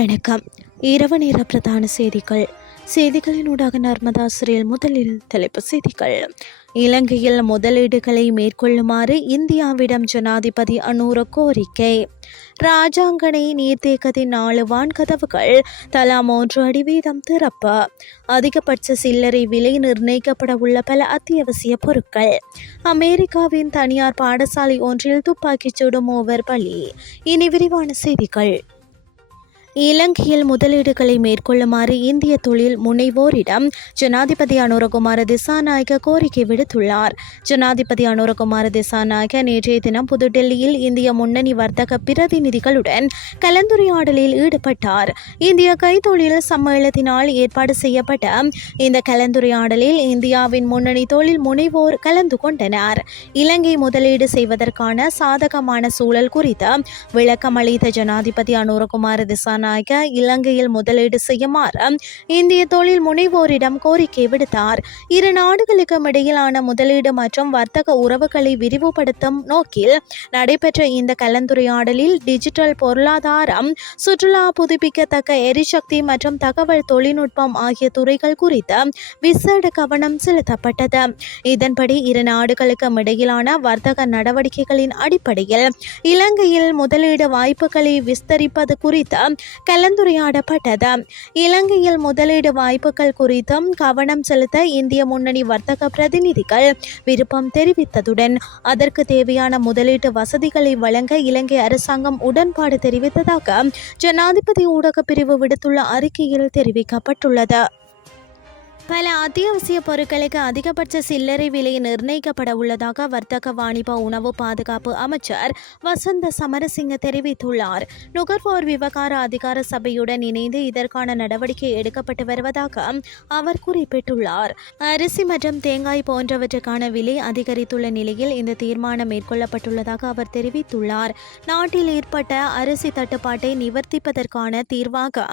வணக்கம். இரவு நேர பிரதான செய்திகள். செய்திகளினூடாக நர்மதா சிறையில் முதலில் தலைப்பு செய்திகள். இலங்கையில் முதலீடுகளை மேற்கொள்ளுமாறு இந்தியாவிடம் ஜனாதிபதி அனூர கோரிக்கை. ராஜாங்கனை நீர்த்தேக்கத்தின் நாலு வான்கதவுகள் தலா மூன்று அடி வீதம் திறப்பு. அதிகபட்ச சில்லறை விலை நிர்ணயிக்கப்பட உள்ள பல அத்தியாவசிய பொருட்கள். அமெரிக்காவின் தனியார் பாடசாலை ஒன்றில் துப்பாக்கிச் சூடும் மூவர் பலி. இனி விரிவான செய்திகள். இலங்கையில் முதலீடுகளை மேற்கொள்ளுமாறு இந்திய தொழில் முனைவோரிடம் ஜனாதிபதி அனுரகுமார திசாநாயக கோரிக்கை விடுத்துள்ளார். ஜனாதிபதி அனுரகுமார திசாநாயக நேற்றைய தினம் புதுடெல்லியில் இந்திய முன்னணி வர்த்தக பிரதிநிதிகளுடன் கலந்துரையாடலில் ஈடுபட்டார். இந்திய கைத்தொழில் சம்மேளத்தினால் ஏற்பாடு செய்யப்பட்ட இந்த கலந்துரையாடலில் இந்தியாவின் முன்னணி தொழில் முனைவோர் கலந்து கொண்டனர். இலங்கை முதலீடு செய்வதற்கான சாதகமான சூழல் குறித்து விளக்கமளித்த ஜனாதிபதி அனுரகுமார ஜனநாயக இலங்கையில் முதலீடு செய்யுமாறு இந்திய தொழில் முனைவோரிடம் கோரிக்கை விடுத்தார். இரு நாடுகளுக்கும் இடையிலான முதலீடு மற்றும் வர்த்தக உறவுகளை விரிவுபடுத்தும் நோக்கில் நடைபெற்ற இந்த கலந்துரையாடலில் டிஜிட்டல் பொருளாதாரம் சுற்றுலா புதுப்பிக்கத்தக்க எரிசக்தி மற்றும் தகவல் தொழில்நுட்பம் ஆகிய துறைகள் குறித்து விசேட கவனம் செலுத்தப்பட்டது. இதன்படி இரு நாடுகளுக்கும் இடையிலான வர்த்தக நடவடிக்கைகளின் அடிப்படையில் இலங்கையில் முதலீடு வாய்ப்புகளை விஸ்தரிப்பது குறித்து கலந்துரையாடப்பட்டது. இலங்கையில் முதலீடு வாய்ப்புகள் குறித்தும் கவனம் செலுத்த இந்திய முன்னணி வர்த்தக பிரதிநிதிகள் விருப்பம் தெரிவித்ததுடன் அதற்கு தேவையான முதலீட்டு வசதிகளை வழங்க இலங்கை அரசாங்கம் உடன்பாடு தெரிவித்ததாக ஜனாதிபதி ஊடக பிரிவு விடுத்துள்ள அறிக்கையில் தெரிவிக்கப்பட்டுள்ளது. பல அத்தியாவசிய பொருட்களுக்கு அதிகபட்ச சில்லறை விலை நிர்ணயிக்கப்பட உள்ளதாக வர்த்தக வாணிப உணவு பாதுகாப்பு அமைச்சர் வசந்த சமரசிங்க தெரிவித்துள்ளார். நுகர்வோர் விவகார அதிகார சபையுடன் இணைந்து இதற்கான நடவடிக்கை எடுக்கப்பட்டு வருவதாக அவர் குறிப்பிட்டுள்ளார். அரிசி மற்றும் தேங்காய் போன்றவற்றுக்கான விலை அதிகரித்துள்ள நிலையில் இந்த தீர்மானம் மேற்கொள்ளப்பட்டுள்ளதாக அவர் தெரிவித்துள்ளார். நாட்டில் ஏற்பட்ட அரிசி தட்டுப்பாட்டை நிவர்த்திப்பதற்கான தீர்வாக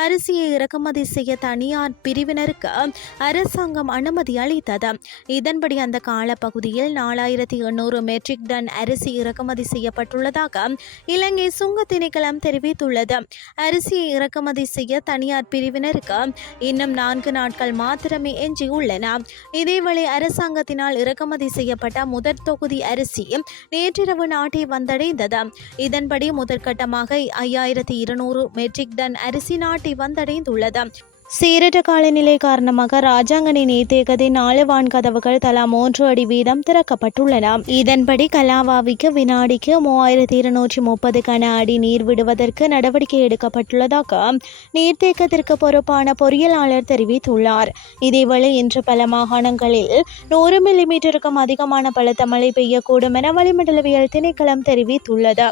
அரிசியை இறக்குமதி செய்ய தனியார் பிரிவினருக்கு அரசாங்கம் அனுமதி அளித்தது. இதன்படி அந்த காலப்பகுதியில் நாலாயிரத்தி எண்ணூறு மெட்ரிக் டன் அரிசி இறக்குமதி செய்யப்பட்டுள்ளதாக இலங்கை சுங்க திணைக்களம் தெரிவித்துள்ளது. அரிசியை இறக்குமதி செய்ய தனியார் பிரிவினருக்கு இன்னும் நான்கு நாட்கள் மாத்திரமே எஞ்சியுள்ளன. இதேவேளை அரசாங்கத்தினால் இறக்குமதி செய்யப்பட்ட முதற் தொகுதி அரிசி நேற்றிரவு நாட்டை வந்தடைந்தது. இதன்படி முதற்கட்டமாக ஐயாயிரத்தி இருநூறு மெட்ரிக் டன் அரிசி நாட்டை வந்தடைந்துள்ளது. சீரற்ற காலநிலை காரணமாக ராஜாங்கனை நீர்த்தேக்கத்தின் நாலு வான் கதவுகள் தலா மூன்று அடி வீதம் திறக்கப்பட்டுள்ளன. இதன்படி கலாவாவிக்கு வினாடிக்கு மூவாயிரத்தி இருநூற்றி முப்பது கன அடி நீர் விடுவதற்கு நடவடிக்கை எடுக்கப்பட்டுள்ளதாக நீர்த்தேக்கத்திற்கு பொறுப்பான பொறியியலாளர் தெரிவித்துள்ளார். இதேவேளை இன்று பல மாகாணங்களில் நூறு மில்லிமீட்டருக்கும் அதிகமான பலத்த மழை பெய்யக்கூடும் என வளிமண்டலவியல் திணைக்களம் தெரிவித்துள்ளது.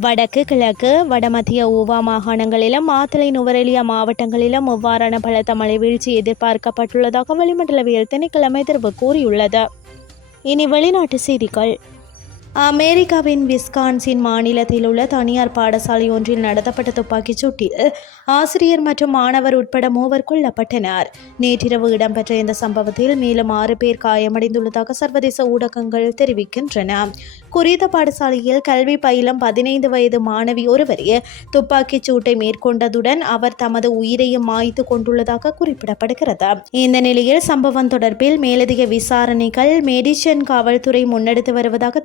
வடக்கு கிழக்கு வடமத்திய ஊவா மாகாணங்களிலும் மாத்தளை நுவரெலியா மாவட்டங்களிலும் இவ்வாறான பலத்த மழை வீழ்ச்சி எதிர்பார்க்கப்பட்டுள்ளதாக வளிமண்டலவியல் திணைக்களம் தெரிவு கூறியுள்ளது. இனி வெளிநாட்டு செய்திகள். அமெரிக்காவின் விஸ்கான்சின் மாநிலத்தில் உள்ள தனியார் பாடசாலை ஒன்றில் நடத்தப்பட்ட துப்பாக்கிச் சூட்டில் ஆசிரியர் மற்றும் மாணவர் உட்பட மூவர் கொல்லப்பட்டனர். நேற்றிரவு இடம்பெற்ற இந்த சம்பவத்தில் மேலும் ஆறு பேர் காயமடைந்துள்ளதாக சர்வதேச ஊடகங்கள் தெரிவிக்கின்றன. குறித்த பாடசாலையில் கல்வி பயிலும் பதினைந்து வயது மாணவி ஒருவர் துப்பாக்கிச் சூட்டை மேற்கொண்டதுடன் அவர் தமது உயிரையும் மாய்த்து கொண்டுள்ளதாக குறிப்பிடப்படுகிறது. இந்த நிலையில் சம்பவம் தொடர்பில் மேலதிக விசாரணைகள் மெடிசன் காவல்துறை முன்னெடுத்து வருவதாக